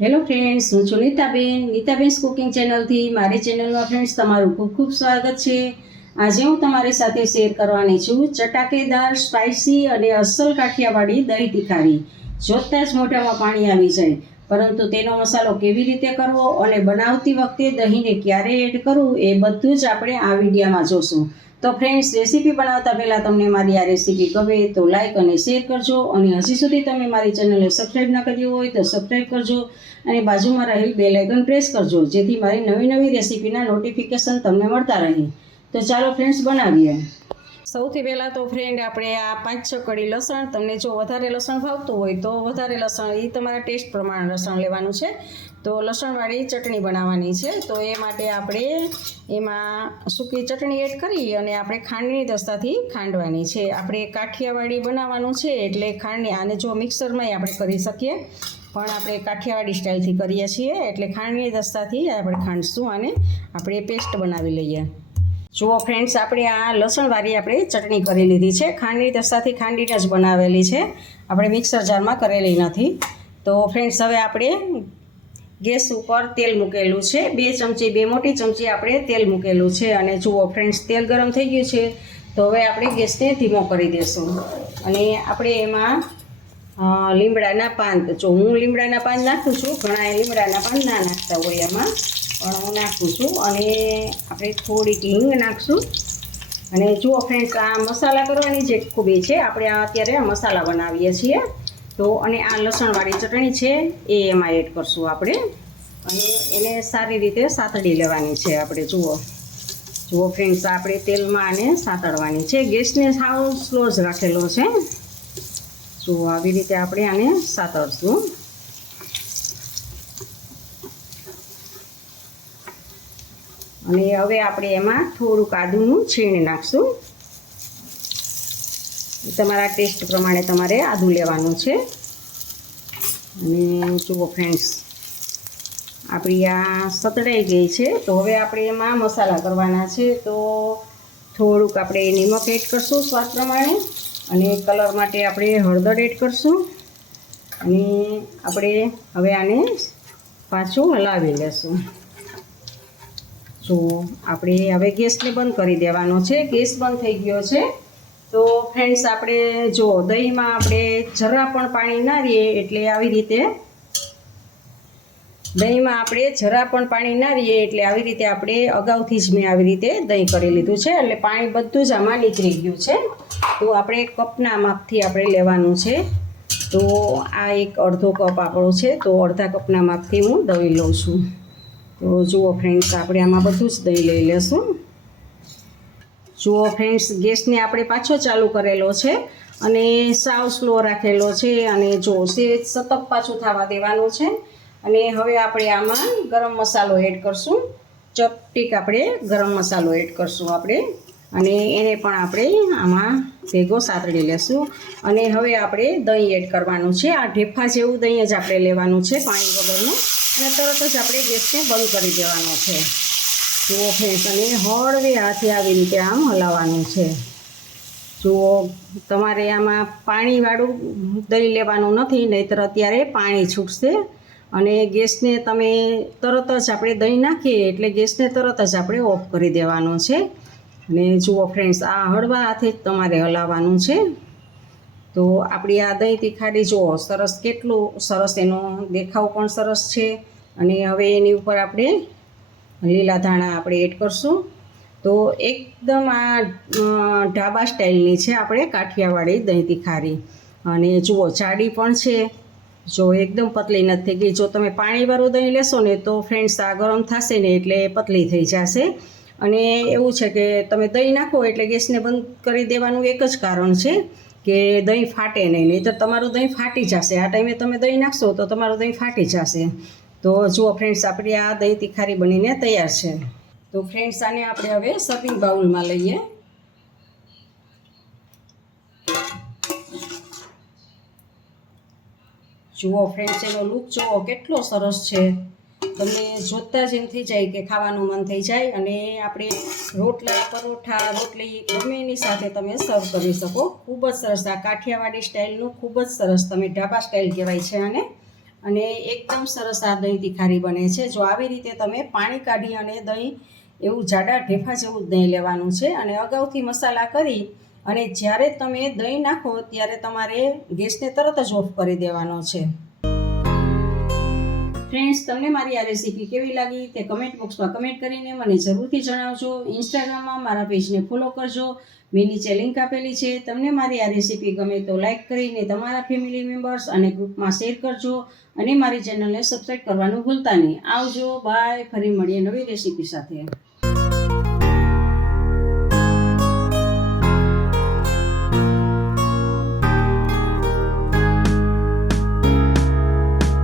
Hello friends, હું છું Nitaben cooking ચેનલથી. મારી ચેનલમાં ફ્રેન્ડ્સ તમારું ખૂબ ખૂબ સ્વાગત છે. આજે હું તમારી સાથે શેર કરવાની છું ચટાકેદાર, સ્પાઇસી અને અસલ કાઠિયાવાડી દહીં તીખારી. જોતાં જ મોઢામાં પાણી આવી જાય, પરંતુ તેનો મસાલો કેવી રીતે કરવો અને બનાવતી વખતે દહીંને ક્યારે એડ કરવું એ બધું જ આપણે આ વિડીયોમાં જોશું. તો ફ્રેન્ડ્સ, રેસીપી બનાવતા પહેલાં તમને મારી આ રેસીપી ગમે તો લાઇક અને શેર કરજો, અને હજી સુધી તમે મારી ચેનલને સબસ્ક્રાઈબ ન કરી હોય તો સબસ્ક્રાઈબ કરજો અને બાજુમાં રહેલ બેલ આઇકન પ્રેસ કરજો, જેથી મારી નવી નવી રેસીપીના નોટિફિકેશન તમને મળતા રહે. તો ચાલો ફ્રેન્ડ્સ, બનાવીએ. સૌથી પહેલાં તો ફ્રેન્ડ, આપણે આ 5-6 કળી લસણ, તમને જો વધારે લસણ ભાવતું હોય તો વધારે લસણ, એ તમારા ટેસ્ટ પ્રમાણે લસણ લેવાનું છે. તો લસણવાળી ચટણી બનાવવાની છે, તો એ માટે આપણે એમાં સૂકી ચટણી એડ કરી અને આપણે ખાંડની દસ્તાથી ખાંડવાની છે. આપણે કાઠિયાવાડી બનાવવાનું છે એટલે ખાંડની, આને જો મિક્સરમાંય આપણે કરી શકીએ, પણ આપણે કાઠિયાવાડી સ્ટાઇલથી કરીએ છીએ એટલે ખાંડની દસ્તાથી આપણે ખાંડશું અને આપણે પેસ્ટ બનાવી લઈએ. જુઓ ફ્રેન્ડ્સ, આપણે આ લસણવાળી આપણે ચટણી કરી લીધી છે. ખાંડની દસ્તાથી ખાંડીને જ બનાવેલી છે, આપણે મિક્સર જારમાં કરેલી નથી. તો ફ્રેન્ડ્સ, હવે આપણે ગેસ ઉપર તેલ મૂકેલું છે. 2 મોટી ચમચી આપણે તેલ મૂકેલું છે. અને જુઓ ફ્રેન્ડ્સ, તેલ ગરમ થઈ ગયું છે, તો હવે આપણે ગેસને ધીમો કરી દઈશું. અને આપણે એમાં લીમડાના પાન, જો હું લીમડાના પાન નાખું છું, ઘણા લીમડાના પાન ના નાખતા હોય એમાં, પણ હું નાખું છું. અને આપણે થોડીક હિંગ નાખશું. અને જુઓ ફ્રેન્ડ્સ, આ મસાલા કરવાની જે ખૂબી છે, આપણે આ અત્યારે મસાલા બનાવીએ છીએ. તો અને આ લસણવાળી ચટણી છે એ એમાં એડ કરશું આપણે, અને એને સારી રીતે સાતડી લેવાની છે આપણે. જુઓ ફ્રેન્ડ્સ, આપણે તેલમાં આને સાતડવાની છે. ગેસને સાવ સ્લો જ રાખેલો છે. જુઓ, આવી રીતે આપણે આને સાતળશું. અને હવે આપણે એમાં થોડુંક આદુનું છીણ નાખશું. તમારા ટેસ્ટ પ્રમાણે તમારે આદું લેવાનું છે. અને જુઓ ફ્રેન્ડ્સ, આપણી આ સતળાઈ ગઈ છે, તો હવે આપણે એમાં મસાલા કરવાના છે. તો થોડુંક આપણે નિમક એડ કરશું સ્વાદ પ્રમાણે, અને કલર માટે આપણે હળદર એડ કરશું. અને આપણે હવે આને પાછું હલાવી લેશું. જુઓ, આપણે હવે ગેસને બંધ કરી દેવાનો છે. ગેસ બંધ થઈ ગયો છે. તો ફ્રેન્ડ્સ, આપણે જો દહીંમાં આપણે જરા પણ પાણી ના રહીએ, એટલે આવી રીતે દહીંમાં આપણે જરા પણ પાણી ના રહીએ એટલે આવી રીતે આપણે અગાઉથી જ મેં આવી રીતે દહીં કરી લીધું છે, એટલે પાણી બધું જ આમાં નીકળી ગયું છે. તો આપણે કપના માપથી આપણે લેવાનું છે. તો આ એક અડધો કપ આપણો છે, તો અડધા કપના માપથી હું દહીં લઉં છું. તો જુઓ ફ્રેન્ડ્સ, આપણે આમાં બધું જ દહીં લઈ લેશું. જુઓ ફ્રેન્ડ્સ, ગેસને આપણે પાછો ચાલુ કરેલો છે અને સાવ સ્લો રાખેલો છે. અને જો સતત પાછું થવા દેવાનું છે. અને હવે આપણે આમાં ગરમ મસાલો એડ કરશું. ચપટીક આપણે ગરમ મસાલો એડ કરશું આપણે, અને એને પણ આપણે આમાં ભેગો સાતળી લેશું. અને હવે આપણે દહીં એડ કરવાનું છે. આ ઢેફા જેવું દહીં જ આપણે લેવાનું છે, પાણી વગરનું. અને તરત જ આપણે ગેસને બંધ કરી દેવાનો છે. જુઓ ફ્રેન્ડ્સ, અને હળવે હાથે આવી રીતે આમ હલાવવાનું છે. જુઓ, તમારે આમાં પાણીવાળું દહીં લેવાનું નથી, નહીંતર અત્યારે પાણી છૂટશે. અને ગેસને તમે તરત જ આપણે દહીં નાખીએ એટલે ગેસને તરત જ આપણે ઓફ કરી દેવાનો છે. અને જુઓ ફ્રેન્ડ્સ, આ હળવા હાથે જ તમારે હલાવવાનું છે. તો આપણી આ દહીં તીખારી જુઓ સરસ, કેટલું સરસ એનો દેખાવ પણ સરસ છે. અને હવે એની ઉપર આપણે લીલા ધાણા આપણે એડ કરશું. તો એકદમ આ ઢાબા સ્ટાઇલની છે આપણે કાઠિયાવાડી દહીં તીખારી. અને જુઓ, જાડી પણ છે, જો એકદમ પતલી નથી થઈ ગઈ. જો તમે પાણીવાળું દહીં લેશો ને તો ફ્રેન્ડ્સ આ ગરમ થશે ને એટલે પતલી થઈ જશે. અને એવું છે કે તમે દહીં નાખો એટલે ગેસને બંધ કરી દેવાનું એક જ કારણ છે કે દહીં ફાટે નહીં તો તમારું દહીં ફાટી જશે. આ ટાઈમે તમે દહીં નાખશો તો તમારું દહીં ફાટી જશે. તો જુઓ ફ્રેન્ડ્સ, આપણી આ દહીં તીખારી બનીને તૈયાર છે. તો ફ્રેન્ડ્સ, આને આપણે હવે સર્વિંગ બાઉલમાં લઈએ. જુઓ ફ્રેન્ડ્સ, એનો લુક જુઓ કેટલો સરસ છે. તમને જોતાં જ એમ થઈ જાય કે ખાવાનું મન થઈ જાય. અને આપણે રોટલા, પરોઠા, રોટલી ગમે એની સાથે તમે સર્વ કરી શકો. ખૂબ જ સરસ, આ કાઠિયાવાડી સ્ટાઇલનું ખૂબ જ સરસ, તમે ઢાબા સ્ટાઇલ કહેવાય છે આને. અને એકદમ સરસ આ દહીં તિખારી બને છે. જો આવી રીતે તમે પાણી કાઢી અને દહીં એવું જાડા ઢેફા જેવું જ દહીં લેવાનું છે અને અગાઉથી મસાલા કરી અને જ્યારે તમે દહીં નાખો ત્યારે તમારે ગેસને તરત જ ઓફ કરી દેવાનો છે. ફ્રેન્ડ્સ, તમને મારી આ રેસીપી કેવી લાગી તે કમેન્ટ બોક્સમાં કમેન્ટ કરીને મને જરૂરથી જણાવજો. ઇન્સ્ટાગ્રામમાં મારા પેજને ફોલો કરજો. મેં નીચે લિંક આપેલી છે. તમને મારી આ રેસીપી ગમે તો લાઈક કરીને તમારા ફેમિલી મેમ્બર્સ અને ગ્રુપમાં શેર કરજો અને મારી ચેનલને સબસ્ક્રાઈબ કરવાનું ભૂલતા નહીં. આવજો, બાય. ફરી મળીએ નવી રેસીપી સાથે.